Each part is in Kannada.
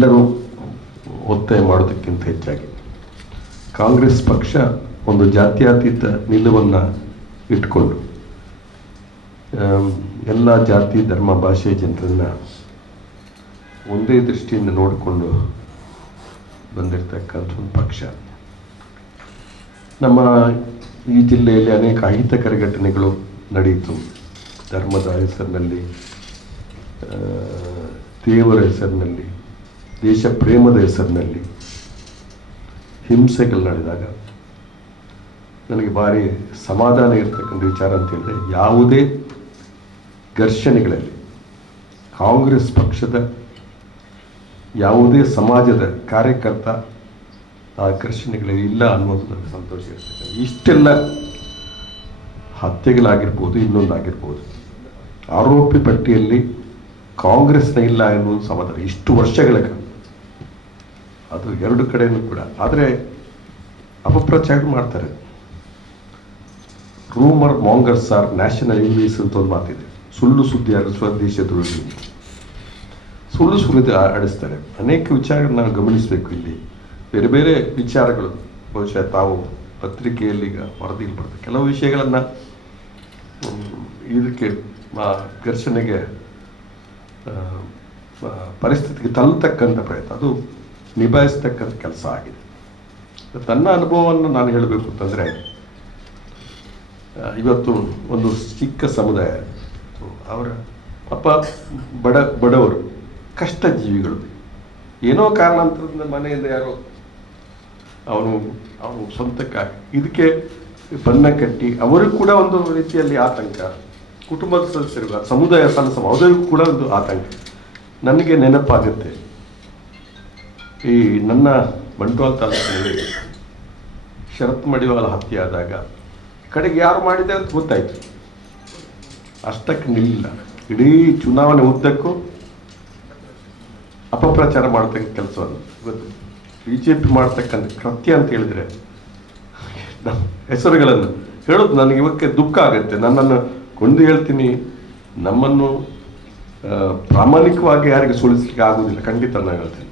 ಎಲ್ಲರೂ ಒತ್ತಾಯ ಮಾಡೋದಕ್ಕಿಂತ ಹೆಚ್ಚಾಗಿ. ಕಾಂಗ್ರೆಸ್ ಪಕ್ಷ ಒಂದು ಜಾತ್ಯತೀತ ನಿಲುವನ್ನು ಇಟ್ಕೊಂಡು ಎಲ್ಲ ಜಾತಿ, ಧರ್ಮ, ಭಾಷೆ ಜನರನ್ನು ಒಂದೇ ದೃಷ್ಟಿಯಿಂದ ನೋಡಿಕೊಂಡು ಬಂದಿರತಕ್ಕಂಥ ಒಂದು ಪಕ್ಷ. ನಮ್ಮ ಈ ಜಿಲ್ಲೆಯಲ್ಲಿ ಅನೇಕ ಅಹಿತಕರ ಘಟನೆಗಳು ನಡೆಯಿತು. ಧರ್ಮದ ಹೆಸರಿನಲ್ಲಿ ದೇವರ ಹೆಸರಿನಲ್ಲಿ. ದೇಶ ಪ್ರೇಮದ ಹೆಸರಿನಲ್ಲಿ ಹಿಂಸೆಗಳು ನಡೆದಾಗ ನನಗೆ ಭಾರಿ ಸಮಾಧಾನ ಇರತಕ್ಕಂಥ ವಿಚಾರ ಅಂತ ಹೇಳಿದ್ರೆ ಯಾವುದೇ ಘರ್ಷಣೆಗಳಲ್ಲಿ ಕಾಂಗ್ರೆಸ್ ಪಕ್ಷದ ಯಾವುದೇ ಸಮಾಜದ ಕಾರ್ಯಕರ್ತ ಆ ಘರ್ಷಣೆಗಳಲ್ಲಿ ಇಲ್ಲ ಅನ್ನೋದು ನನಗೆ ಸಂತೋಷ ಇರ್ತಕ್ಕಂಥ. ಇಷ್ಟೆಲ್ಲ ಹತ್ಯೆಗಳಾಗಿರ್ಬೋದು, ಇನ್ನೊಂದಾಗಿರ್ಬೋದು. ಆರೋಪಿ ಪಟ್ಟಿಯಲ್ಲಿ ಕಾಂಗ್ರೆಸ್ನ ಇಲ್ಲ ಎನ್ನುವುದು ಸಮಾಧಾನ. ಇಷ್ಟು ವರ್ಷಗಳ ಕಾಲ ಅದು ಎರಡು ಕಡೆಯೂ ಕೂಡ. ಆದರೆ ಅಪಪ್ರಚಾರ ಮಾಡ್ತಾರೆ. Rumour mongers are national English ಅಂತ ಒಂದು ಮಾತಿದೆ ಸುಳ್ಳು ಸುದ್ದಿ ಆಡಿಸುವ ದೇಶದ ಸುಳ್ಳು ಸುಳ್ಳು ಆಡಿಸ್ತಾರೆ. ಅನೇಕ ವಿಚಾರಗಳನ್ನ ನಾವು ಗಮನಿಸಬೇಕು ಇಲ್ಲಿ. ಬೇರೆ ಬೇರೆ ವಿಚಾರಗಳು. ಬಹುಶಃ ತಾವು ಪತ್ರಿಕೆಯಲ್ಲಿ ಈಗ ವರದಿಗಳು ಬರ್ತದೆ ಕೆಲವು ವಿಷಯಗಳನ್ನು ಇದಕ್ಕೆ ಘರ್ಷಣೆಗೆ ಪರಿಸ್ಥಿತಿಗೆ ತಲ್ಲತಕ್ಕಂಥ ಪ್ರಯತ್ನ. ಅದು ನಿಭಾಯಿಸ್ತಕ್ಕಂಥ ಕೆಲಸ ಆಗಿದೆ. ತನ್ನ ಅನುಭವವನ್ನು ನಾನು ಹೇಳಬೇಕು ಅಂತಂದರೆ ಇವತ್ತು ಒಂದು ಚಿಕ್ಕ ಸಮುದಾಯ, ಅವರ ಪಾಪ ಬಡ, ಬಡವರು ಕಷ್ಟ ಜೀವಿಗಳು ಏನೋ ಕಾರಣಾಂತರದಿಂದ ಮನೆಯಿಂದ ಯಾರೋ ಅವನು ಅವನು ಸ್ವಂತಕ್ಕಾಗಿ. ಇದಕ್ಕೆ ಬಣ್ಣ ಕಟ್ಟಿ ಅವರು ಕೂಡ ಒಂದು ರೀತಿಯಲ್ಲಿ ಆತಂಕ. ಕುಟುಂಬದ ಸದಸ್ಯರಿಗೂ ಆ ಸಮುದಾಯ ಸಮ ಅವರಿಗೂ ಕೂಡ ಒಂದು ಆತಂಕ. ನನಗೆ ನೆನಪಾಗುತ್ತೆ. ಈ ನನ್ನ ಬಂಟ್ವಾಳ ತಾಲೂಕಿನಲ್ಲಿ ಶರತ್ ಮಡಿವಾಳ ಹತ್ಯೆ ಆದಾಗ ಕಡೆಗೆ ಯಾರು ಮಾಡಿದೆ ಅಂತ ಗೊತ್ತಾಯ್ತು. ಅಷ್ಟಕ್ಕೆ ನಿಲ್ಲ ಇಡೀ ಚುನಾವಣೆ ಉದ್ದಕ್ಕೂ ಅಪಪ್ರಚಾರ ಮಾಡ್ತಕ್ಕ ಕೆಲಸವನ್ನು ಇವತ್ತು ಬಿ ಜೆ ಪಿ ಮಾಡ್ತಕ್ಕಂಥ ಕೃತ್ಯ ಅಂತ ಹೇಳಿದ್ರೆ ಹೆಸರುಗಳನ್ನು ಹೇಳೋದು ನನಗೆ ಇವಕ್ಕೆ ದುಃಖ ಆಗುತ್ತೆ. ನನ್ನನ್ನು ಕೊಂಡು ಹೇಳ್ತೀನಿ. ನಮ್ಮನ್ನು ಪ್ರಾಮಾಣಿಕವಾಗಿ ಯಾರಿಗೆ ಸೋಲಿಸಲಿಕ್ಕೆ ಆಗುವುದಿಲ್ಲ. ಖಂಡಿತ ನಾನು ಹೇಳ್ತೀನಿ.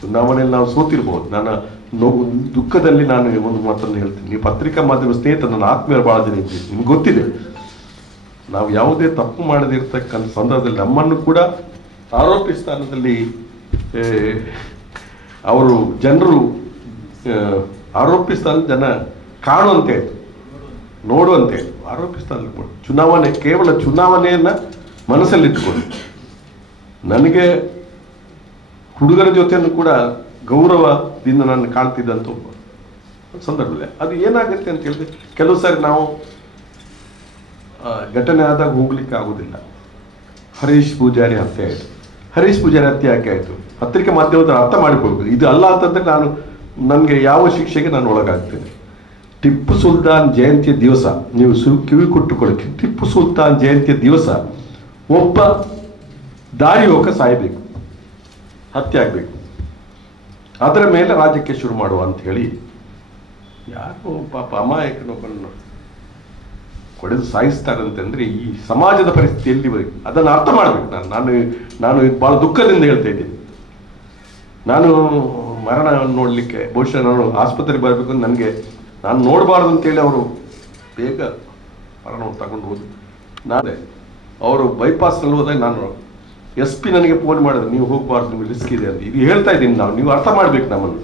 ಚುನಾವಣೆಯಲ್ಲಿ ನಾವು ಸೋತಿರ್ಬೋದು. ನನ್ನ ನೋವು, ದುಃಖದಲ್ಲಿ ನಾನು ಒಂದು ಮಾತನ್ನು ಹೇಳ್ತೀನಿ. ನೀವು ಪತ್ರಿಕಾ ಮಾಧ್ಯಮ ಸ್ನೇಹಿತ ನನ್ನ ಆತ್ಮೀಯರು ಭಾಳ ಜನ ಇದ್ದೀವಿ ನಿಮ್ಗೆ ಗೊತ್ತಿದೆ, ನಾವು ಯಾವುದೇ ತಪ್ಪು ಮಾಡದಿರ್ತಕ್ಕಂಥ ಸಂದರ್ಭದಲ್ಲಿ ನಮ್ಮನ್ನು ಕೂಡ ಆರೋಪಿ ಸ್ಥಾನದಲ್ಲಿ ಅವರು ಜನರು ಆರೋಪಿ ಸ್ಥಾನ ಜನ ಕಾಣುವಂತೆ, ನೋಡುವಂತೆ, ಆರೋಪಿ ಸ್ಥಾನದಲ್ಲಿ. ಚುನಾವಣೆ ಕೇವಲ ಚುನಾವಣೆಯನ್ನು ಮನಸ್ಸಲ್ಲಿಟ್ಟುಕೊಂಡು ನನಗೆ ಹುಡುಗರ ಜೊತೆಯಲ್ಲೂ ಕೂಡ ಗೌರವದಿಂದ ನಾನು ಕಾಣ್ತಿದ್ದಂಥ ಒಬ್ಬ ಸಂದರ್ಭದಲ್ಲಿ. ಅದು ಏನಾಗುತ್ತೆ ಅಂತ ಹೇಳಿದ್ರೆ, ಕೆಲವು ಸಾರಿ ನಾವು ಘಟನೆ ಆದಾಗ ಹೋಗ್ಲಿಕ್ಕೆ ಆಗುದಿಲ್ಲ. ಹರೀಶ್ ಪೂಜಾರಿ ಹತ್ಯೆ ಆಯಿತು. ಹರೀಶ್ ಪೂಜಾರಿ ಹತ್ಯೆ ಯಾಕೆ ಆಯಿತು? ಪತ್ರಿಕೆ ಮಾಧ್ಯಮದ ಅರ್ಥ ಮಾಡಿಕೊಳ್ಬೇಕು. ಇದು ಅಲ್ಲ ಅಂತಂದ್ರೆ ನಾನು, ನನಗೆ ಯಾವ ಶಿಕ್ಷೆಗೆ ನಾನು ಒಳಗಾಗ್ತೇನೆ. ಟಿಪ್ಪು ಸುಲ್ತಾನ್ ಜಯಂತಿಯ ದಿವಸ, ನೀವು ಸು, ಕಿವಿ ಕೊಟ್ಟುಕೊಳ್ಳಿ. ಟಿಪ್ಪು ಸುಲ್ತಾನ್ ಜಯಂತಿಯ ದಿವಸ ಒಬ್ಬ ದಾರಿ ಹೋಗ ಸಾಯಬೇಕು. ಹತ್ಯೆ ಆಗಬೇಕು. ಅದರ ಮೇಲೆ ರಾಜ್ಯಕ್ಕೆ ಶುರು ಮಾಡುವ ಹೇಳಿ ಯಾಕೋ ಪಾಪ ಅಮಾಯಕನೊಬ್ಬನ ಕೊಡೆದು ಸಾಯಿಸ್ತಾರೆ ಅಂತಂದ್ರೆ ಈ ಸಮಾಜದ ಪರಿಸ್ಥಿತಿ ಎಲ್ಲಿವರೆಗೆ? ಅದನ್ನು ಅರ್ಥ ಮಾಡಬೇಕು ನಾನು. ನಾನು ನಾನು ಬಹಳ ದುಃಖದಿಂದ ಹೇಳ್ತಾ ಇದ್ದೀನಿ. ನಾನು ಮರಣ ನೋಡಲಿಕ್ಕೆ, ಬಹುಶಃ ನಾನು ಆಸ್ಪತ್ರೆಗೆ ಬರಬೇಕು ನನಗೆ, ನಾನು ನೋಡಬಾರ್ದು ಅಂತೇಳಿ ಅವರು ಬೇಗ ಮರಣವನ್ನು ತಗೊಂಡು ಹೋದ್ರು. ನಾನೇ ಅವರು ಬೈಪಾಸ್ನಲ್ಲಿ ಹೋದಾಗ ನಾನು ಎಸ್ ಪಿ ನನಗೆ ಫೋನ್ ಮಾಡಿದ್ರು, ನೀವು ಹೋಗಬಾರ್ದು, ನಿಮಗೆ ರಿಸ್ಕ್ ಇದೆ ಅಂತ ಇದು ಹೇಳ್ತಾ ಇದ್ದೀನಿ ನಾವು ನೀವು ಅರ್ಥ ಮಾಡ್ಬೇಕು ನಮ್ಮನ್ನು.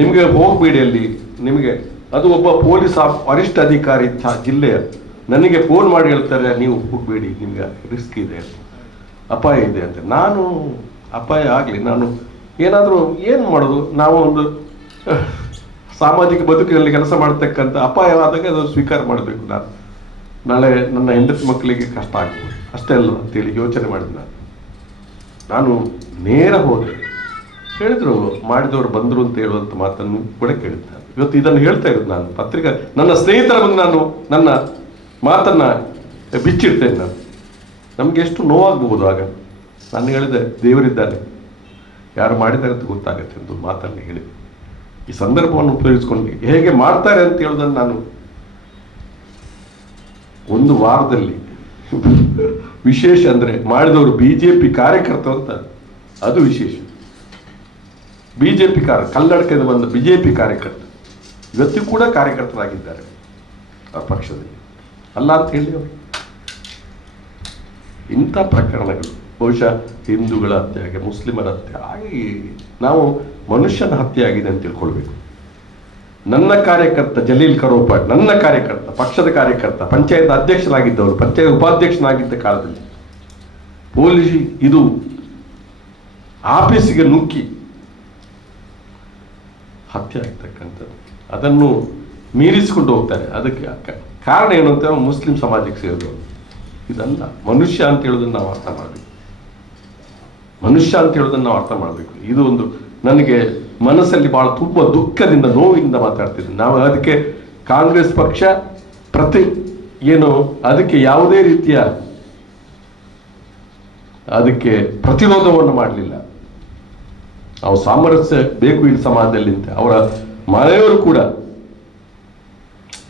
ನಿಮಗೆ ಹೋಗಬೇಡಿ ಅಲ್ಲಿ. ನಿಮಗೆ, ಅದು ಒಬ್ಬ ಪೊಲೀಸ್ ವರಿಷ್ಠ ಅಧಿಕಾರಿ ಜಿಲ್ಲೆಯ ನನಗೆ ಫೋನ್ ಮಾಡಿ ಹೇಳ್ತಾರೆ, ನೀವು ಹೋಗಬೇಡಿ, ನಿಮಗೆ ರಿಸ್ಕ್ ಇದೆ ಅಪಾಯ ಇದೆ ಅಂತ. ನಾನು, ಅಪಾಯ ಆಗಲಿ, ನಾನು ಏನಾದರೂ ಏನು ಮಾಡೋದು? ನಾವು ಒಂದು ಸಾಮಾಜಿಕ ಬದುಕಿನಲ್ಲಿ ಕೆಲಸ ಮಾಡ್ತಕ್ಕಂಥ ಅಪಾಯವಾದಾಗ ಅದನ್ನು ಸ್ವೀಕಾರ ಮಾಡಬೇಕು ನಾನು. ನಾಳೆ ನನ್ನ ಹೆಂಡತಿ ಮಕ್ಕಳಿಗೆ ಕಷ್ಟ ಆಗ್ಬೋದು. ಅಷ್ಟೇ ಅಲ್ಲ ಅಂತೇಳಿ ಯೋಚನೆ ಮಾಡಿದೆ ನಾನು ನಾನು ನೇರ ಹೋದೆ. ಹೇಳಿದ್ರು, ಮಾಡಿದವರು ಬಂದರು ಅಂತ ಹೇಳುವಂಥ ಮಾತನ್ನು ಕೂಡ ಕೇಳಿದ್ದೆ. ಇವತ್ತು ಇದನ್ನು ಹೇಳ್ತಾ ಇರೋದು ನಾನು. ಪತ್ರಿಕಾ, ನನ್ನ ಸ್ನೇಹಿತರ ಬಂದು ನಾನು ನನ್ನ ಮಾತನ್ನ ಬಿಚ್ಚಿಡ್ತೇನೆ ನಾನು. ನಮಗೆ ಎಷ್ಟು ನೋವಾಗಬಹುದು ಆಗ. ನಾನು ಹೇಳಿದೆ, ದೇವರಿದ್ದಾನೆ. ಯಾರು ಮಾಡಿದ್ದಾರೆ ಅಂತ ಗೊತ್ತಾಗತ್ತೆ ಎಂದು ಮಾತನ್ನು ಹೇಳಿದೆ ಈ ಸಂದರ್ಭವನ್ನು ಉಪಯೋಗಿಸ್ಕೊಂಡು ಹೇಗೆ ಮಾಡ್ತಾರೆ ಅಂತ ಹೇಳೋದನ್ನು ನಾನು ಒಂದು ವಾರದಲ್ಲಿ ವಿಶೇಷ ಅಂದ್ರೆ ಮಾಡಿದವರು ಬಿಜೆಪಿ ಕಾರ್ಯಕರ್ತರು ಅಂತ ಅದು ವಿಶೇಷ. ಬಿ ಜೆ ಪಿ ಕಾರ್ಯ ಕಲ್ಲಡಕದ ಬಂದ ಬಿ ಜೆ ಪಿ ಕಾರ್ಯಕರ್ತ ಇವತ್ತಿಗೂ ಕೂಡ ಕಾರ್ಯಕರ್ತರಾಗಿದ್ದಾರೆ ಆ ಪಕ್ಷದಲ್ಲಿ. ಅಲ್ಲ ಅಂತ ಹೇಳಿ ಅವರು. ಇಂಥ ಪ್ರಕರಣಗಳು, ಬಹುಶಃ ಹಿಂದೂಗಳ ಹತ್ಯೆ ಆಗಿ ಮುಸ್ಲಿಮರ ಹತ್ಯೆ ಹಾಗೆ? ನಾವು ಮನುಷ್ಯನ ಹತ್ಯೆ ಆಗಿದೆ ಅಂತ ತಿಳ್ಕೊಳ್ಬೇಕು. ನನ್ನ ಕಾರ್ಯಕರ್ತ ಜಲೀಲ್ ಕರೋಪಾಟ್, ನನ್ನ ಕಾರ್ಯಕರ್ತ, ಪಕ್ಷದ ಕಾರ್ಯಕರ್ತ, ಪಂಚಾಯತ್ ಅಧ್ಯಕ್ಷರಾಗಿದ್ದವರು, ಪಂಚಾಯತ್ ಉಪಾಧ್ಯಕ್ಷನಾಗಿದ್ದ ಕಾಲದಲ್ಲಿ ಪೊಲೀಸ್ ಇದು ಆಫೀಸಿಗೆ ನುಗ್ಗಿ ಹತ್ಯೆ ಆಗ್ತಕ್ಕಂಥದ್ದು. ಅದನ್ನು ಮೀರಿಸಿಕೊಂಡು ಹೋಗ್ತಾರೆ. ಅದಕ್ಕೆ ಕಾರಣ ಏನು ಅಂತ ಮುಸ್ಲಿಂ ಸಮಾಜಕ್ಕೆ ಸೇರಿದವರು. ಇದಲ್ಲ, ಮನುಷ್ಯ ಅಂತ ಹೇಳೋದನ್ನ ನಾವು ಅರ್ಥ ಮಾಡಬೇಕು. ಮನುಷ್ಯ ಅಂತ ಹೇಳೋದನ್ನ ನಾವು ಅರ್ಥ ಮಾಡಬೇಕು. ಇದು ಒಂದು ನನಗೆ ಮನಸ್ಸಲ್ಲಿ ಬಹಳ ತುಂಬ ದುಃಖದಿಂದ ನೋವಿಂದ ಮಾತಾಡ್ತಿದ್ವಿ ನಾವು ಅದಕ್ಕೆ ಕಾಂಗ್ರೆಸ್ ಪಕ್ಷ ಪ್ರತಿ ಏನು ಅದಕ್ಕೆ ಯಾವುದೇ ರೀತಿಯ ಅದಕ್ಕೆ ಪ್ರತಿರೋಧವನ್ನು ಮಾಡಲಿಲ್ಲ. ನಾವು ಸಾಮರಸ್ಯ ಬೇಕು ಈ ಸಮಾಜದಲ್ಲಿ ಅಂತ. ಅವರ ಮನೆಯವರು ಕೂಡ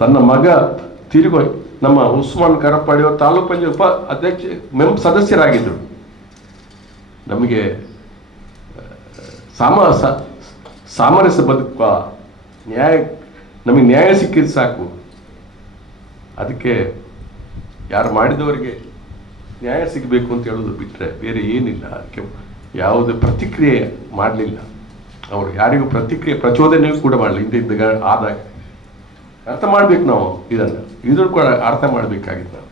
ತನ್ನ ಮಗ ತಿರುಗಿ ನಮ್ಮ ಉಸ್ಮಾನ್ ಕರಪ್ಪಾಡಿ ಅವರು ತಾಲೂಕು ಪಂಚಾಯತ್ ಉಪ ಅಧ್ಯಕ್ಷ, ಮೆಂ ಸದಸ್ಯರಾಗಿದ್ದರು. ನಮಗೆ ಸಮ ಸಾಮರಸ್ಯ ಬದುಕುವ ನ್ಯಾಯ, ನಮಗೆ ನ್ಯಾಯ ಸಿಕ್ಕಿದ್ರೆ ಸಾಕು. ಅದಕ್ಕೆ ಯಾರು ಮಾಡಿದವರಿಗೆ ನ್ಯಾಯ ಸಿಗಬೇಕು ಅಂತ ಹೇಳೋದು ಬಿಟ್ಟರೆ ಬೇರೆ ಏನಿಲ್ಲ. ಅದಕ್ಕೆ ಯಾವುದೇ ಪ್ರತಿಕ್ರಿಯೆ ಮಾಡಲಿಲ್ಲ. ಅವರು ಯಾರಿಗೂ ಪ್ರತಿಕ್ರಿಯೆ ಪ್ರಚೋದನೆಯೂ ಕೂಡ ಮಾಡಲಿ ಹಿಂದೆ ಆದಾಗ ಅರ್ಥ ಮಾಡಬೇಕು ನಾವು ಇದನ್ನು. ಇದ್ರ ಕೂಡ ಅರ್ಥ ಮಾಡಬೇಕಾಗಿತ್ತು ನಾವು.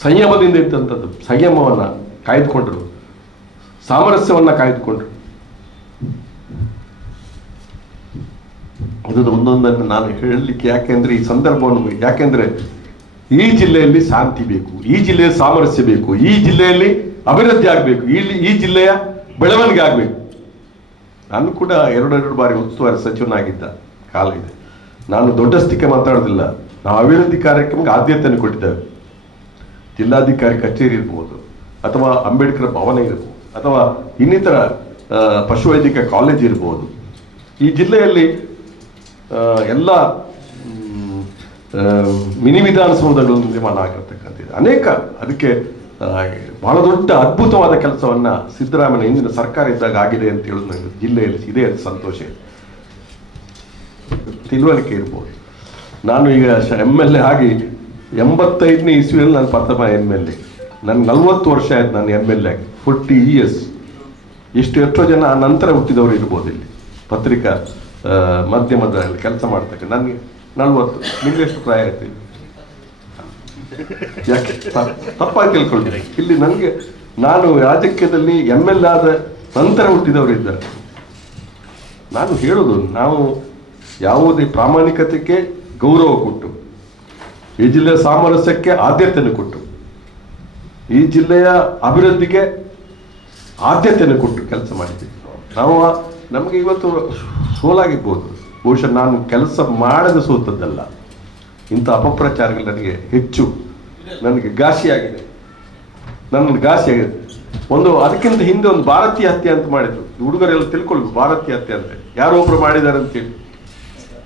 ಸಂಯಮದಿಂದ ಇದ್ದಂಥದ್ದು ಸಂಯಮವನ್ನು ಕಾಯ್ದುಕೊಂಡರು. ಸಾಮರಸ್ಯವನ್ನು ಕಾಯ್ದುಕೊಂಡ್ರು. ಇದು ಒಂದೊಂದನ್ನು ನಾನು ಹೇಳಲಿಕ್ಕೆ ಯಾಕೆಂದ್ರೆ ಈ ಸಂದರ್ಭವನ್ನು ಯಾಕೆಂದ್ರೆ ಈ ಜಿಲ್ಲೆಯಲ್ಲಿ ಶಾಂತಿ ಬೇಕು, ಈ ಜಿಲ್ಲೆಯ ಸಾಮರಸ್ಯ ಬೇಕು, ಈ ಜಿಲ್ಲೆಯಲ್ಲಿ ಅಭಿವೃದ್ಧಿ ಆಗಬೇಕು ಇಲ್ಲಿ ಈ ಜಿಲ್ಲೆಯ ಬೆಳವಣಿಗೆ ಆಗಬೇಕು. ನಾನು ಕೂಡ ಎರಡೆರಡು ಬಾರಿ ಉಸ್ತುವಾರಿ ಸಚಿವನಾಗಿದ್ದ ಕಾಲ ಇದೆ. ನಾನು ದೊಡ್ಡಸ್ತಿಕೆ ಮಾತಾಡೋದಿಲ್ಲ. ನಾವು ಅಭಿವೃದ್ಧಿ ಕಾರ್ಯಕ್ರಮಕ್ಕೆ ಆದ್ಯತೆಯನ್ನು ಕೊಟ್ಟಿದ್ದೇವೆ. ಜಿಲ್ಲಾಧಿಕಾರಿ ಕಚೇರಿ ಇರ್ಬೋದು, ಅಥವಾ ಅಂಬೇಡ್ಕರ್ ಭವನ ಇರ್ಬೋದು, ಅಥವಾ ಇನ್ನಿತರ ಪಶುವೈದ್ಯಕ ಕಾಲೇಜ್ ಇರ್ಬೋದು. ಈ ಜಿಲ್ಲೆಯಲ್ಲಿ ಎಲ್ಲ ಮಿನಿ ನಿರ್ಮಾಣ ಆಗಿರ್ತಕ್ಕಂಥದ್ದು. ಅನೇಕ, ಅದಕ್ಕೆ ಬಹಳ ದೊಡ್ಡ ಅದ್ಭುತವಾದ ಕೆಲಸವನ್ನ ಸಿದ್ದರಾಮಯ್ಯ ಹಿಂದಿನ ಸರ್ಕಾರ ಇದ್ದಾಗ ಆಗಿದೆ ಅಂತ ಹೇಳೋದು ನನಗೆ ಜಿಲ್ಲೆಯಲ್ಲಿ ಇದೆ ಸಂತೋಷ ಇದೆ. ತಿಳುವಳಿಕೆ ಇರ್ಬೋದು. ನಾನು ಈಗ ಎಂ ಎಲ್ ಎ ಆಗಿ ಎಂಬತ್ತೈದನೇ ಇಸ್ವಿಯಲ್ಲಿ ನಾನು ಪ್ರಥಮ ಎಂ ಎಲ್ ಎ ನನ್ಗೆ ನಲ್ವತ್ತು ವರ್ಷ ಆಯ್ತು ನಾನು M L A forty years. ಎಷ್ಟು ಎಷ್ಟೋ ಜನ ಆ ನಂತರ ಹುಟ್ಟಿದವರು ಇರ್ಬೋದು ಇಲ್ಲಿ. ಪತ್ರಿಕಾ ಮಾಧ್ಯಮದಲ್ಲಿ ಕೆಲಸ ಮಾಡ್ತಕ್ಕ ನನಗೆ ನಲ್ವತ್ತು ನಿಮ್ಗೆ ಎಷ್ಟು ಪ್ರಾಯ ಐತಿ? ಯಾಕೆ? ತಪ್ಪಾಗಿ ತಿಳ್ಕೊಳ್ತೀನಿ ಇಲ್ಲಿ ನನಗೆ, ನಾನು ರಾಜಕೀಯದಲ್ಲಿ ಎಂ ಎಲ್ ಆದ ನಂತರ ಹುಟ್ಟಿದವರು ಇದ್ದಾರೆ. ನಾನು ಹೇಳೋದು, ನಾವು ಯಾವುದೇ ಪ್ರಾಮಾಣಿಕತೆಗೆ ಗೌರವ ಕೊಟ್ಟು, ಈ ಜಿಲ್ಲೆಯ ಸಾಮರಸ್ಯಕ್ಕೆ ಆದ್ಯತೆಯನ್ನು ಕೊಟ್ಟು, ಈ ಜಿಲ್ಲೆಯ ಅಭಿವೃದ್ಧಿಗೆ ಆದ್ಯತೆಯನ್ನು ಕೊಟ್ಟು ಕೆಲಸ ಮಾಡಿದ್ದೀವಿ. ನಾವು ನಮಗೆ ಇವತ್ತು ಸೋಲಾಗಿರ್ಬೋದು. ಬಹುಶಃ ನಾನು ಕೆಲಸ ಮಾಡದ ಸೋತದ್ದಲ್ಲ. ಇಂಥ ಅಪಪ್ರಚಾರಗಳು ನನಗೆ ಹೆಚ್ಚು. ನನಗೆ ಘಾಸಿಯಾಗಿದೆ. ನನ್ನ ಘಾಸಿಯಾಗಿದೆ. ಒಂದು ಅದಕ್ಕಿಂತ ಹಿಂದೆ ಒಂದು ಭಾರತೀಯ ಹತ್ಯೆ ಅಂತ ಮಾಡಿದ್ರು. ಹುಡುಗರೆಲ್ಲ ತಿಳ್ಕೊಳ್ಬೇಕು ಭಾರತೀಯ ಹತ್ಯೆ ಅಂತ ಯಾರೊಬ್ಬರು ಮಾಡಿದ್ದಾರೆ ಅಂತೇಳಿ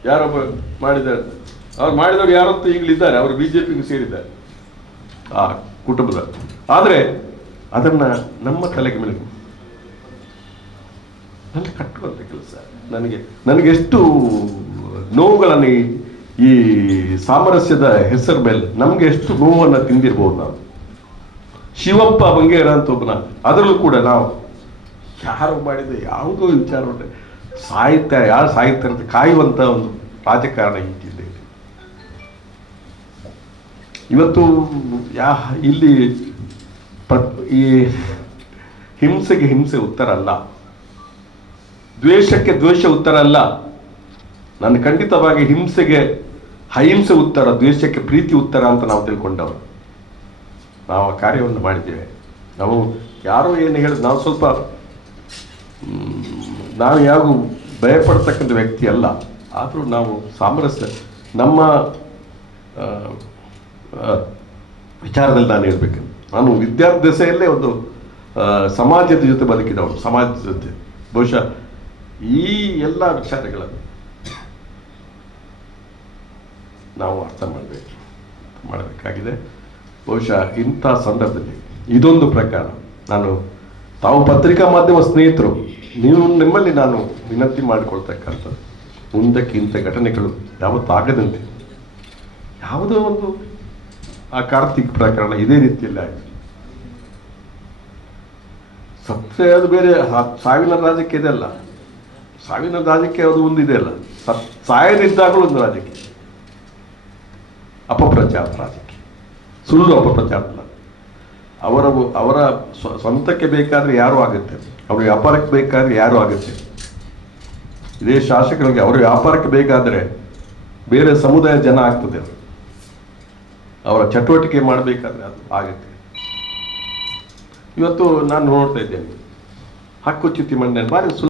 ಯಾರೊಬ್ಬರು ಮಾಡಿದ್ದಾರೆ? ಅವ್ರು ಮಾಡಿದವರು ಯಾರಂತೂ ಈಗಲಿದ್ದಾರೆ ಅವರು ಬಿ ಜೆ ಪಿಗೆ ಸೇರಿದ್ದಾರೆ. ಆ ಕುಟುಂಬದ. ಆದರೆ ಅದನ್ನು ನಮ್ಮ ತಲೆಗೆ ಮೇಲೆ ನನಗೆ ಕಟ್ಟುವಂಥ ಕೆಲಸ. ನನಗೆ, ನನಗೆಷ್ಟು ನೋವುಗಳನ್ನು ಈ- ಸಾಮರಸ್ಯದ ಹೆಸರು ಮೇಲೆ ನಮಗೆ ಎಷ್ಟು ನೋವನ್ನು ತಿಂದಿರ್ಬೋದು ನಾವು. ಶಿವಪ್ಪ ಬಂಗೇರ ಅಂತ ಒಬ್ಬನ, ಅದರಲ್ಲೂ ಕೂಡ ನಾವು ಯಾರು ಮಾಡಿದ ಯಾವುದೋ ವಿಚಾರ ಉಂಟು. ಸಾಹಿತ್ಯ, ಯಾರು ಸಾಹಿತ್ಯ ಅಂತ ಕಾಯುವಂತ ಒಂದು ರಾಜಕಾರಣ ಈ ಜಿಲ್ಲೆಯಲ್ಲಿ ಇವತ್ತು ಯಾ, ಇಲ್ಲಿ ಈ ಹಿಂಸೆಗೆ ಹಿಂಸೆ ಉತ್ತರ ಅಲ್ಲ. ದ್ವೇಷಕ್ಕೆ ದ್ವೇಷ ಉತ್ತರ ಅಲ್ಲ. ನಾನು ಖಂಡಿತವಾಗಿ ಹಿಂಸೆಗೆ, ಅಹಿಂಸೆ ಉತ್ತರ, ದ್ವೇಷಕ್ಕೆ ಪ್ರೀತಿ ಉತ್ತರ ಅಂತ ನಾವು ತಿಳ್ಕೊಂಡವರು. ನಾವು ಆ ಕಾರ್ಯವನ್ನು ಮಾಡಿದ್ದೇವೆ. ನಾವು ಯಾರೋ ಏನು ಹೇಳಿದ್ರು, ನಾವು ಸ್ವಲ್ಪ ನಾವು ಯಾವ ಭಯಪಡ್ತಕ್ಕಂಥ ವ್ಯಕ್ತಿ ಅಲ್ಲ. ಆದರೂ ನಾವು ಸಾಮರಸ್ಯ, ನಮ್ಮ ವಿಚಾರದಲ್ಲಿ ನಾನು ಇರಬೇಕು. ನಾನು ವಿದ್ಯಾರ್ಥಿ ದೆಸೆಯಲ್ಲೇ ಒಂದು ಸಮಾಜದ ಜೊತೆ ಬದುಕಿದವನು, ಸಮಾಜದ ಜೊತೆ. ಬಹುಶಃ ಈ ಎಲ್ಲ ವಿಚಾರಗಳನ್ನು ನಾವು ಅರ್ಥ ಮಾಡಬೇಕು, ಮಾಡಬೇಕಾಗಿದೆ. ಬಹುಶಃ ಇಂಥ ಸಂದರ್ಭದಲ್ಲಿ ಇದೊಂದು ಪ್ರಕಾರ ನಾನು ತಾವು ಪತ್ರಿಕಾ ಮಾಧ್ಯಮ ಸ್ನೇಹಿತರು, ನೀವು ನಿಮ್ಮಲ್ಲಿ ನಾನು ವಿನಂತಿ ಮಾಡಿಕೊಳ್ತಕ್ಕಂಥದ್ದು ಮುಂದಕ್ಕೆ ಇಂಥ ಘಟನೆಗಳು ಯಾವತ್ತೂ ಆಗದಂತೆ. ಯಾವುದೋ ಒಂದು, ಆ ಕಾರ್ತಿಕ್ ಪ್ರಕರಣ ಇದೇ ರೀತಿಯಲ್ಲಿ ಆಯಿತು. ಸತ್ಯ ಅದು ಬೇರೆ ಸಾವಿನ ರಾಜಕೀಯ ಇದೆಲ್ಲ ಸಾವಿನ ರಾಜಕೀಯ ಅದು ಒಂದಿದೆ ಅಲ್ಲ. ಸತ್ ಸಾಯದಿದ್ದಾಗಲೂ ಒಂದು ರಾಜಕೀಯ. ಅಪಪ್ರಚಾರ ರಾಜಕೀಯ. ಸುಳ್ಳು ಅಪಪ್ರಚಾರ ಅವರ ಅವರ ಸ್ವ- ಸ್ವಂತಕ್ಕೆ ಬೇಕಾದ್ರೆ ಯಾರು ಆಗುತ್ತೆ? ಅವ್ರ ವ್ಯಾಪಾರಕ್ಕೆ ಬೇಕಾದ್ರೆ ಯಾರು ಆಗುತ್ತೆ? ಇದೇ ಶಾಸಕರಿಗೆ ಅವರ ವ್ಯಾಪಾರಕ್ಕೆ ಬೇಕಾದ್ರೆ ಬೇರೆ ಸಮುದಾಯ ಜನ ಆಗ್ತದೆ ಅವರು. ಚಟುವಟಿಕೆ ಮಾಡಬೇಕಾದ್ರೆ ಅದು ಆಗುತ್ತೆ. ಇವತ್ತು ನಾನು ನೋಡ್ತಾ ಇದ್ದೇನೆ. ಹಕ್ಕುಚ್ಯುತಿ ಮಂಡನೆ. ಬಾರಿ ಸು